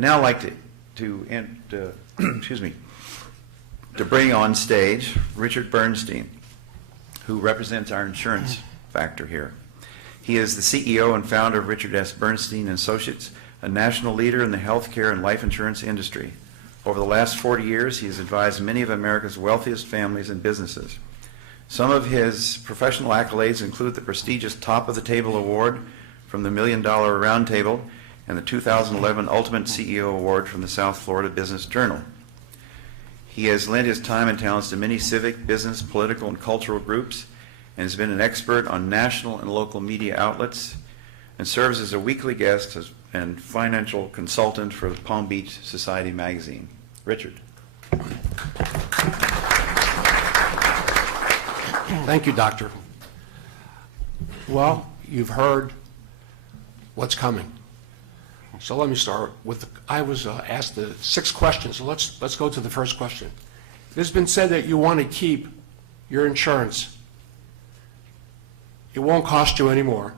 Now I'd like to bring on stage Richard Bernstein, who represents our insurance factor here. He is the CEO and founder of Richard S. Bernstein and Associates, a national leader in the healthcare and life insurance industry. Over the last 40 years, he has advised many of America's wealthiest families and businesses. Some of his professional accolades include the prestigious Top of the Table Award from the $1 Million Roundtable and the 2011 Ultimate CEO Award from the South Florida Business Journal. He has lent his time and talents to many civic, business, political, and cultural groups, and has been an expert on national and local media outlets, and serves as a weekly guest and financial consultant for Palm Beach Society magazine. Richard. Thank you, Doctor. Well, you've heard what's coming. So let me start with, I was asked the 6 questions, so let's go to the first question. It has been said that you want to keep your insurance. It won't cost you any more.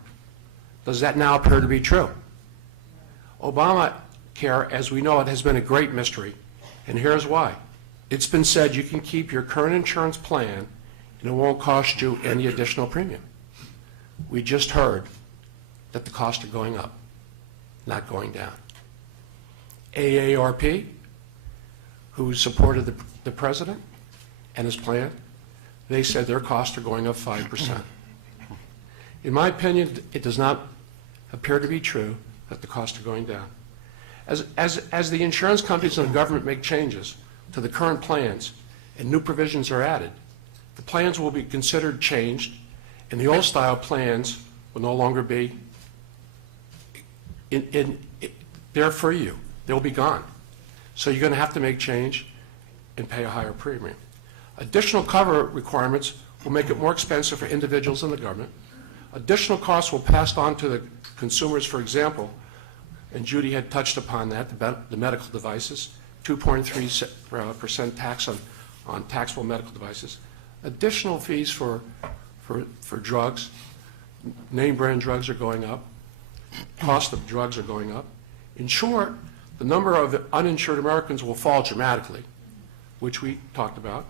Does that now appear to be true? Obamacare, as we know it, has been a great mystery, and here's why. It's been said you can keep your current insurance plan and it won't cost you any additional premium. We just heard that the costs are going up, not going down. AARP, who supported the president and his plan, they said their costs are going up 5%. In my opinion, it does not appear to be true that the costs are going down. As the insurance companies and the government make changes to the current plans and new provisions are added, the plans will be considered changed, and the old style plans will no longer be there for you. They'll be gone. So you're going to have to make change and pay a higher premium. Additional cover requirements will make it more expensive for individuals and the government. Additional costs will pass on to the consumers, for example, and Judy had touched upon that, the medical devices, 2.3% tax on taxable medical devices. Additional fees for drugs, name brand drugs are going up, cost of drugs are going up. In short, the number of uninsured Americans will fall dramatically, which we talked about,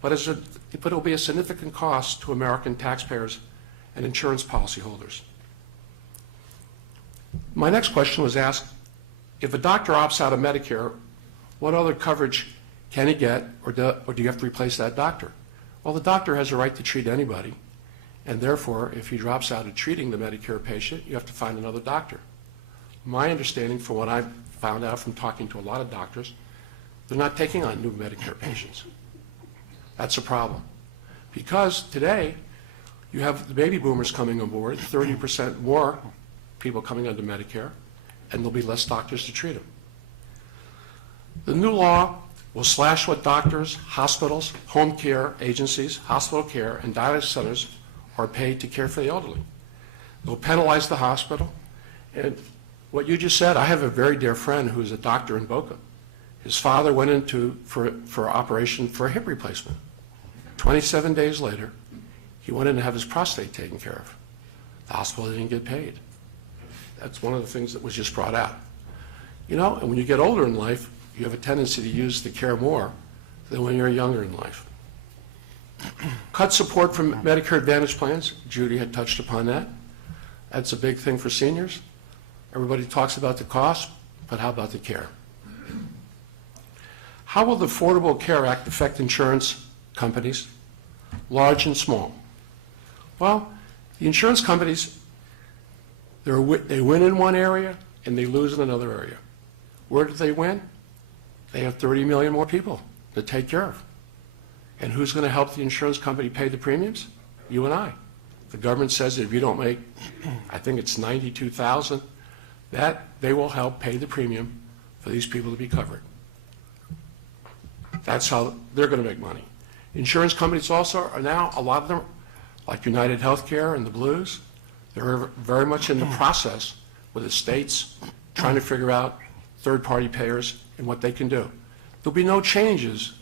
but it will be a significant cost to American taxpayers and insurance policyholders. My next question was asked, if a doctor opts out of Medicare, what other coverage can he get, or do you have to replace that doctor? Well, the doctor has a right to treat anybody, and therefore, if he drops out of treating the Medicare patient, you have to find another doctor. My understanding, from what I've found out from talking to a lot of doctors, they're not taking on new Medicare patients. That's a problem. Because today, you have the baby boomers coming on board, 30% more people coming under Medicare, and there'll be less doctors to treat them. The new law will slash what doctors, hospitals, home care agencies, hospital care, and dialysis centers are paid to care for the elderly. They'll penalize the hospital. And what you just said, I have a very dear friend who's a doctor in Boca. His father went into for operation for a hip replacement. 27 days later, he went in to have his prostate taken care of. The hospital didn't get paid. That's one of the things that was just brought out. You know, and when you get older in life, you have a tendency to use the care more than when you're younger in life. Cut support from Medicare Advantage plans. Judy had touched upon that. That's a big thing for seniors. Everybody talks about the cost, but how about the care? How will the Affordable Care Act affect insurance companies, large and small? Well, the insurance companies, they win in one area and they lose in another area. Where did they win? They have 30 million more people to take care of. And who's going to help the insurance company pay the premiums? You and I. The government says that if you don't make, I think it's $92,000, that they will help pay the premium for these people to be covered. That's how they're going to make money. Insurance companies also are now, a lot of them, like United Health Care and the Blues, they're very much in the process with the states trying to figure out third-party payers and what they can do. There'll be no changes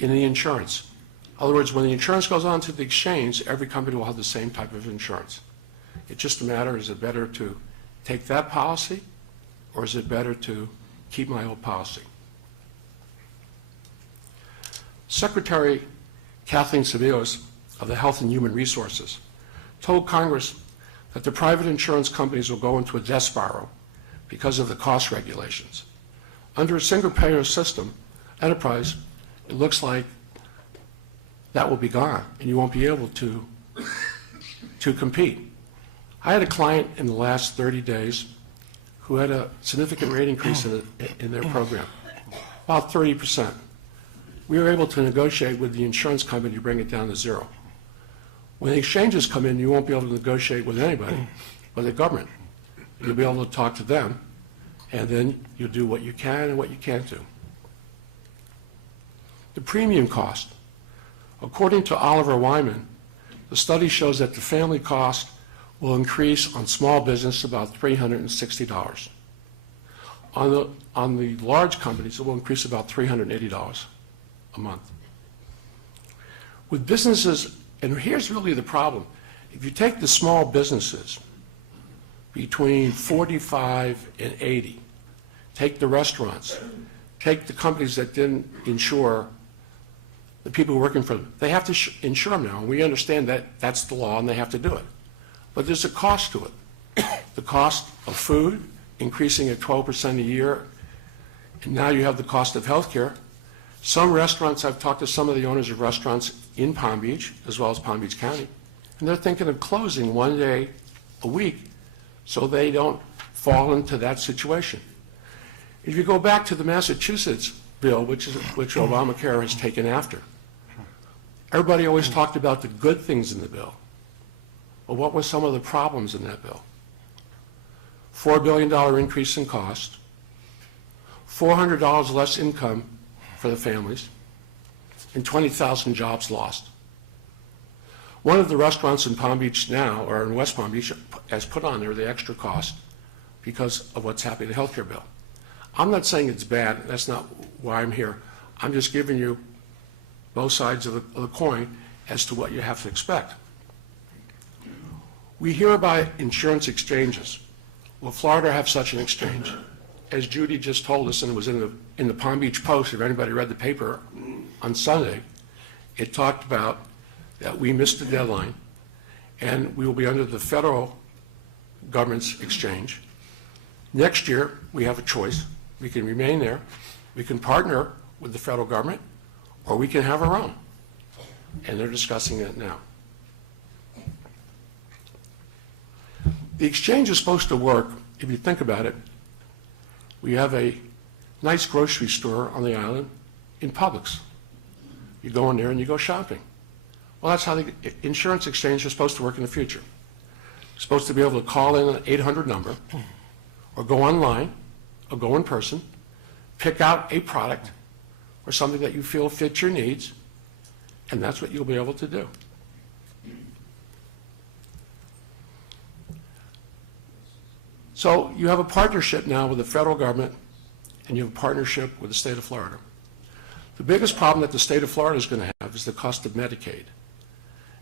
in the insurance. In other words, when the insurance goes on to the exchange, every company will have the same type of insurance. It's just a matter, is it better to take that policy or is it better to keep my old policy? Secretary Kathleen Sebelius of the Health and Human Resources told Congress that the private insurance companies will go into a death spiral because of the cost regulations. Under a single-payer system, enterprise, it looks like that will be gone, and you won't be able to compete. I had a client in the last 30 days who had a significant rate increase in their program, about 30%. We were able to negotiate with the insurance company to bring it down to zero. When the exchanges come in, you won't be able to negotiate with anybody but the government. You'll be able to talk to them, and then you'll do what you can and what you can't do. The premium cost. According to Oliver Wyman, the study shows that the family cost will increase on small business about $360. On the large companies, it will increase about $380 a month. With businesses, and here's really the problem, if you take the small businesses between 45 and 80, take the restaurants, take the companies that didn't insure the people working for them, they have to insure them now, and we understand that that's the law and they have to do it. But there's a cost to it. The cost of food increasing at 12% a year, and now you have the cost of health care. Some restaurants, I've talked to some of the owners of restaurants in Palm Beach, as well as Palm Beach County, and they're thinking of closing one day a week so they don't fall into that situation. If you go back to the Massachusetts bill, which Obamacare has taken after, everybody always talked about the good things in the bill. Well, what were some of the problems in that bill? $4 billion increase in cost, $400 less income for the families, and 20,000 jobs lost. One of the restaurants in Palm Beach now, or in West Palm Beach, has put on there the extra cost because of what's happening in the health care bill. I'm not saying it's bad. That's not why I'm here. I'm just giving you both sides of the coin as to what you have to expect. We hear about insurance exchanges. Will Florida have such an exchange? As Judy just told us, and it was in the Palm Beach Post, if anybody read the paper on Sunday, it talked about that we missed the deadline and we will be under the federal government's exchange. Next year, we have a choice. We can remain there, we can partner with the federal government, or we can have our own. And they're discussing it now. The exchange is supposed to work, if you think about it. We have a nice grocery store on the island in Publix. You go in there and you go shopping. Well, that's how the insurance exchange is supposed to work in the future. You're supposed to be able to call in an 800 number, or go online, or go in person, pick out a product or something that you feel fits your needs, and that's what you'll be able to do. So you have a partnership now with the federal government, and you have a partnership with the state of Florida. The biggest problem that the state of Florida is going to have is the cost of Medicaid.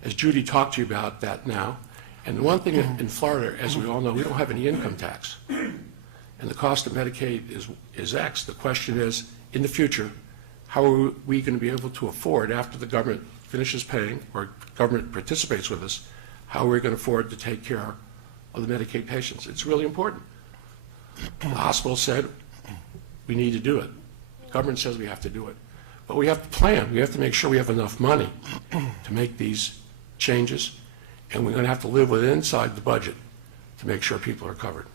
As Judy talked to you about that now, and the one thing in Florida, as we all know, we don't have any income tax. And the cost of Medicaid is X. The question is, in the future, how are we going to be able to afford, after the government finishes paying, or government participates with us, how are we going to afford to take care of the Medicaid patients? It's really important. The hospital said we need to do it. The government says we have to do it. But we have to plan. We have to make sure we have enough money to make these changes, and we're going to have to live inside the budget to make sure people are covered.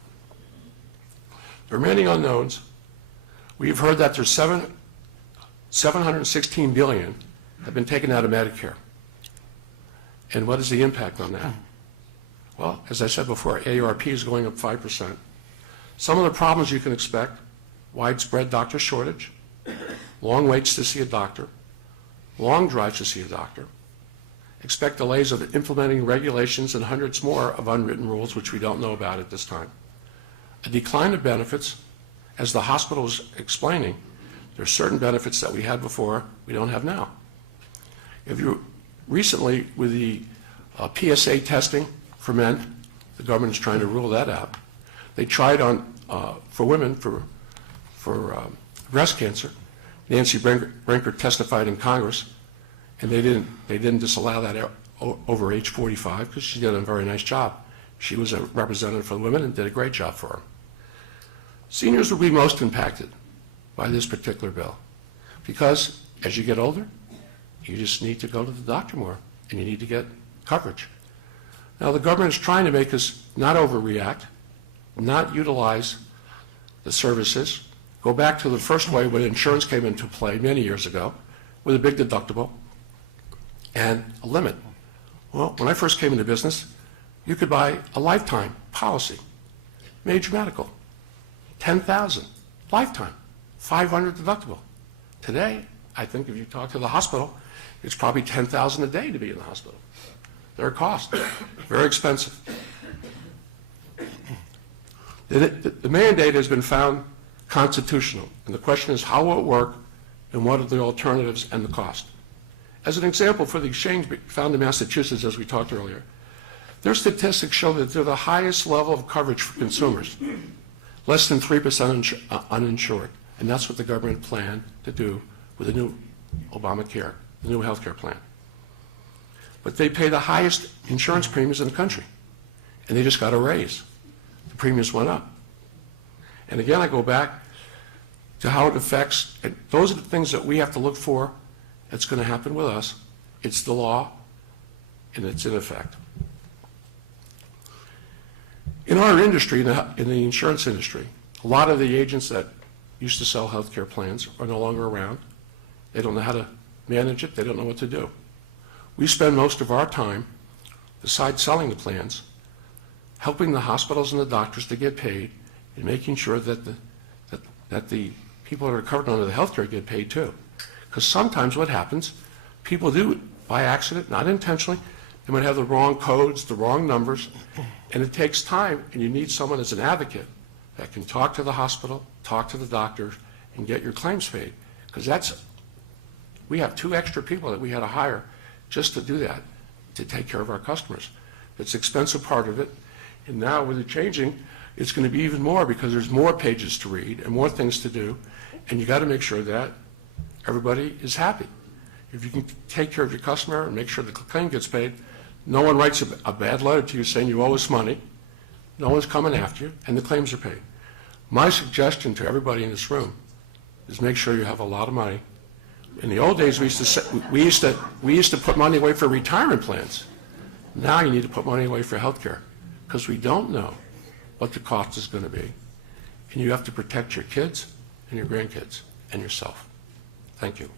There are many unknowns. We've heard that there's $716 billion have been taken out of Medicare. And what is the impact on that? Well, as I said before, AARP is going up 5%. Some of the problems you can expect: widespread doctor shortage, long waits to see a doctor, long drives to see a doctor. Expect delays of implementing regulations and hundreds more of unwritten rules, which we don't know about at this time. A decline of benefits, as the hospital is explaining. There are certain benefits that we had before we don't have now. If you recently, with the PSA testing for men, the government is trying to rule that out. They tried on for women for breast cancer. Nancy Brinker testified in Congress, and they didn't disallow that over age 45 because she did a very nice job. She was a representative for the women and did a great job for them. Seniors will be most impacted by this particular bill because as you get older, you just need to go to the doctor more and you need to get coverage. Now the government is trying to make us not overreact, not utilize the services, go back to the first way when insurance came into play many years ago with a big deductible and a limit. Well, when I first came into business, you could buy a lifetime policy, major medical, $10,000, lifetime, $500 deductible. Today, I think if you talk to the hospital, it's probably $10,000 a day to be in the hospital. Their cost, very expensive. The mandate has been found constitutional, and the question is how will it work and what are the alternatives and the cost. As an example, for the exchange found in Massachusetts, as we talked earlier, their statistics show that they're the highest level of coverage for consumers, less than 3% uninsured, and that's what the government planned to do with the new Obamacare, the new health care plan. But they pay the highest insurance premiums in the country, and they just got a raise. The premiums went up. And again, I go back to how it affects, and those are the things that we have to look for that's going to happen with us. It's the law, and it's in effect. In our industry, in the insurance industry, a lot of the agents that used to sell health care plans are no longer around. They don't know how to manage it. They don't know what to do. We spend most of our time, besides selling the plans, helping the hospitals and the doctors to get paid and making sure that the people that are covered under the health care get paid too. Because sometimes what happens, people do it by accident, not intentionally. They might have the wrong codes, the wrong numbers, and it takes time, and you need someone as an advocate that can talk to the hospital, talk to the doctor, and get your claims paid. Because we have 2 extra people that we had to hire just to do that, to take care of our customers. It's an expensive part of it, and now with it changing, it's going to be even more because there's more pages to read and more things to do, and you got to make sure that everybody is happy. If you can take care of your customer and make sure the claim gets paid, no one writes a bad letter to you saying you owe us money, no one's coming after you, and the claims are paid. My suggestion to everybody in this room is make sure you have a lot of money. In the old days, we used to put money away for retirement plans. Now you need to put money away for health care because we don't know what the cost is going to be. And you have to protect your kids and your grandkids and yourself. Thank you.